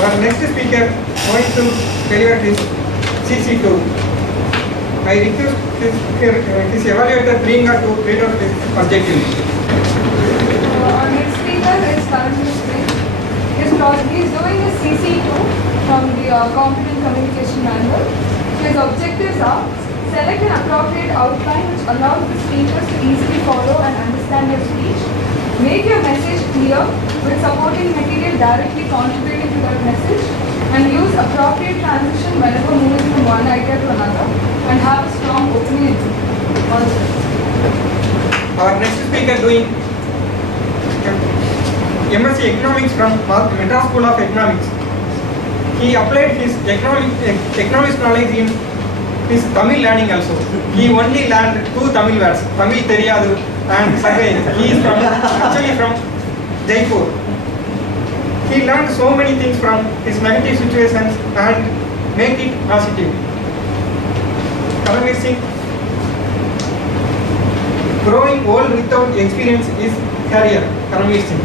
Our next speaker going to deliver his CC2. I request his evaluator Priyanka to read out his objective. Our next speaker is Karan Mistry. He is doing his CC2 from the Competent Communication Manual. His objectives are: select an appropriate outline which allows the speakers to easily follow and understand your speech. Make your message clear with supporting material directly contributing to that message, and use appropriate transition whenever moving from one idea to another, and have a strong opening also. Our next speaker doing MSc Economics from Madras School of Economics. He applied his economics knowledge in his Tamil learning also. He only learned 2 Tamil words, Tamil Theriyadu and Sagai. He is actually from Jaipur. He learned so many things from his negative situations and make it positive. Karanveer Singh. Growing old without experience is career. Karanveer Singh.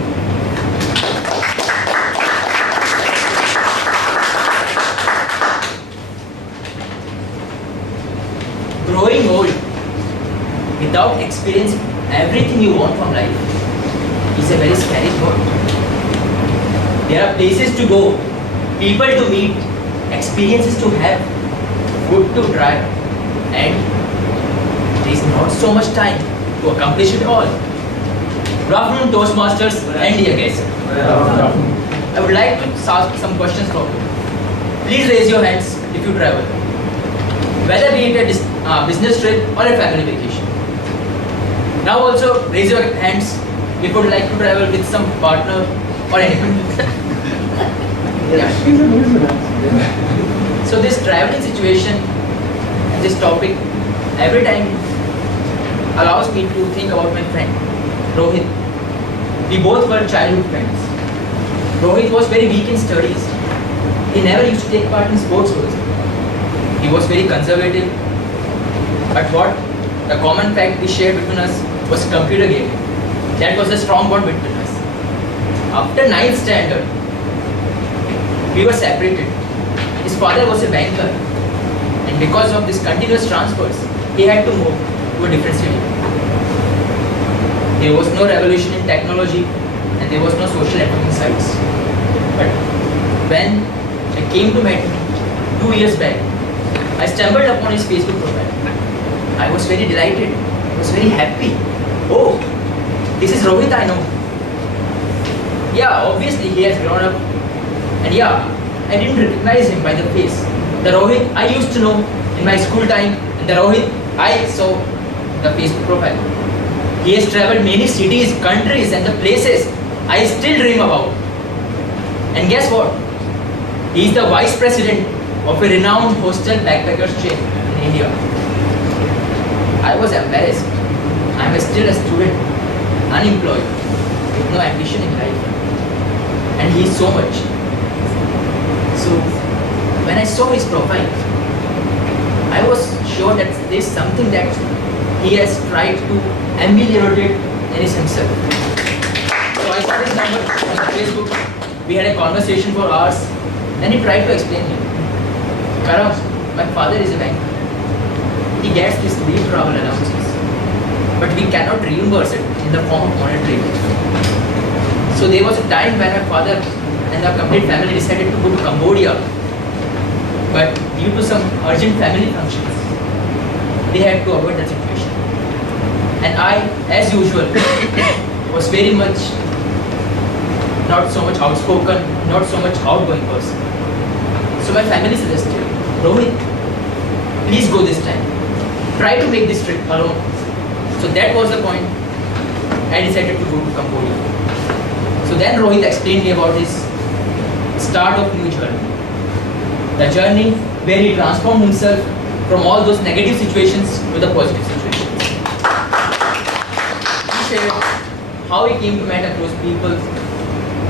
Growing old without experiencing everything you want from life is a very scary thought. There are places to go, people to meet, experiences to have, food to try, and there is not so much time to accomplish it all. Good afternoon, Toastmasters and dear guests. I would like to ask some questions for you. Please raise your hands if you travel, whether be it a business trip or a family vacation. Now also raise your hands if you would like to travel with some partner or anyone. Yeah. So this traveling situation and this topic every time allows me to think about my friend Rohit. We both were childhood friends. Rohit was very weak in studies. He never used to take part in sports also. He was very conservative. But what the common fact we shared between us was computer gaming. That was a strong bond between us. After 9th standard, we were separated. His father was a banker, and because of this continuous transfers, he had to move to a different city. There was no revolution in technology, and there was no social networking sites. But when I came to meet him 2 years back, I stumbled upon his Facebook profile. I was very delighted. I was very happy. Oh, this is Rohit I know. Yeah, obviously he has grown up. And yeah, I didn't recognize him by the face. The Rohit I used to know in my school time, and the Rohit I saw the Facebook profile. He has traveled many cities, countries, and the places I still dream about. And guess what? He is the vice president of a renowned hostel backpackers chain in India. I was embarrassed. I am still a student, unemployed, with no ambition in life. And he is so much. So, when I saw his profile, I was sure that there is something that he has tried to ameliorate in himself. So I saw his number on Facebook. We had a conversation for hours. Then he tried to explain me. Karan, my father is a banker. He gets this leave travel allowances, but we cannot reimburse it in the form of monetary. So there was a time when my father and the complete family decided to go to Cambodia, but due to some urgent family functions, they had to avoid that situation. And I, as usual, was very much not so much outspoken, not so much outgoing person. So my family suggested, Rohit, please go this time. Try to make this trip alone. So that was the point. I decided to go to Cambodia. So then Rohit explained me about his start of new journey. The journey where he transformed himself from all those negative situations to the positive situations. He shared how he came to meet across people,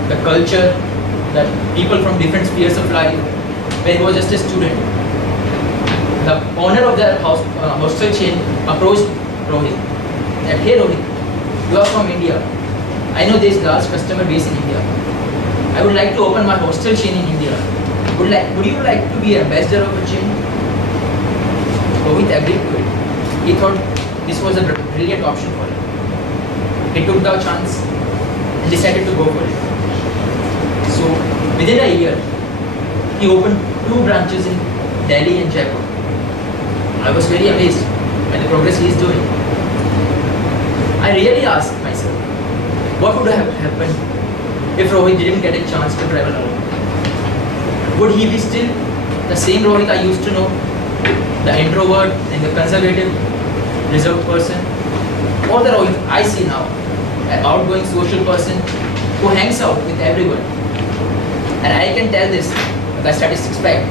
the culture, the people from different spheres of life, when he was just a student. The owner of the hostel chain approached Rohit that, hey Rohit, you are from India. I know there is large customer base in India. I would like to open my hostel chain in India. Would you like to be ambassador of a chain? Rohit agreed to it. He thought this was a brilliant option for him. He took the chance and decided to go for it. So within a year, he opened 2 branches in Delhi and Jaipur. I was very amazed by the progress he is doing. I really asked myself, what would have happened if Rohit didn't get a chance to travel alone? Would he be still the same Rohit I used to know? The introvert and the conservative, reserved person? Or the Rohit I see now, an outgoing social person who hangs out with everyone? And I can tell this by statistics fact,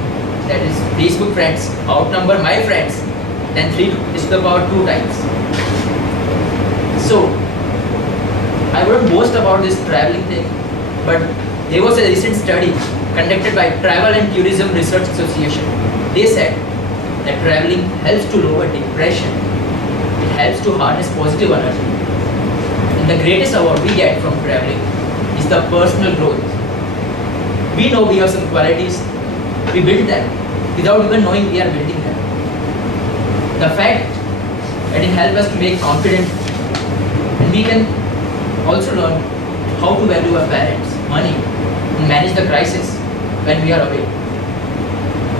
that is Facebook friends outnumber my friends than 3 to the power 2 times. So, I wouldn't boast about this traveling thing, but there was a recent study conducted by Travel and Tourism Research Association. They said that traveling helps to lower depression, it helps to harness positive energy. And the greatest award we get from traveling is the personal growth. We know we have some qualities, we build them without even knowing we are building them. The fact that it helps us to make confident, and we can also learn how to value our parents, money, and manage the crisis when we are away.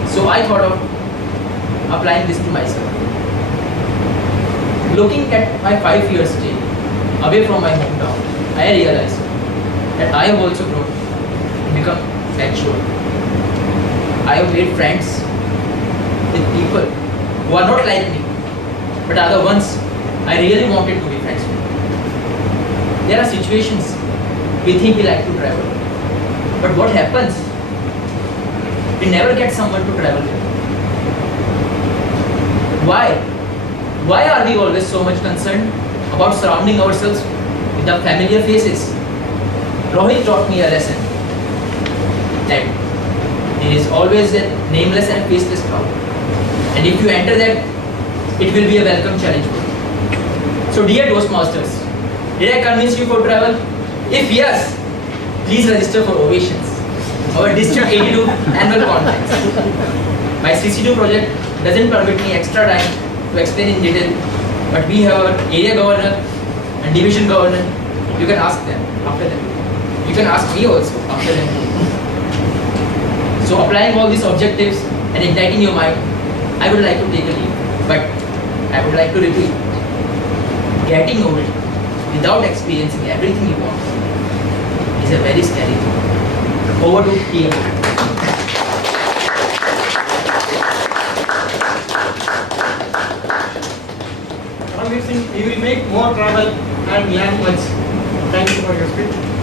So I thought of applying this to myself. Looking at my 5 years stay away from my hometown, I realized that I have also grown and become mature. I have made friends with people who are not like me, but are the ones I really wanted to be friends with. There are situations we think we like to travel, but what happens? We never get someone to travel with. Why? Why are we always so much concerned about surrounding ourselves with the familiar faces? Rohit taught me a lesson that there is always a nameless and faceless crowd. And if you enter that, it will be a welcome challenge for you. So dear Toastmasters, did I convince you for travel? If yes, please register for Ovations, our District 82 annual conference. My CC2 project doesn't permit me extra time to explain in detail, but we have our area governor and division governor. You can ask them after them. You can ask me also after them. So applying all these objectives and igniting your mind, I would like to take a leave, but I would like to repeat, getting over it without experiencing everything you want is a very scary thing. Over to TM. Ranveer Singh, we will make more travel and learn much. Thank you for your speech.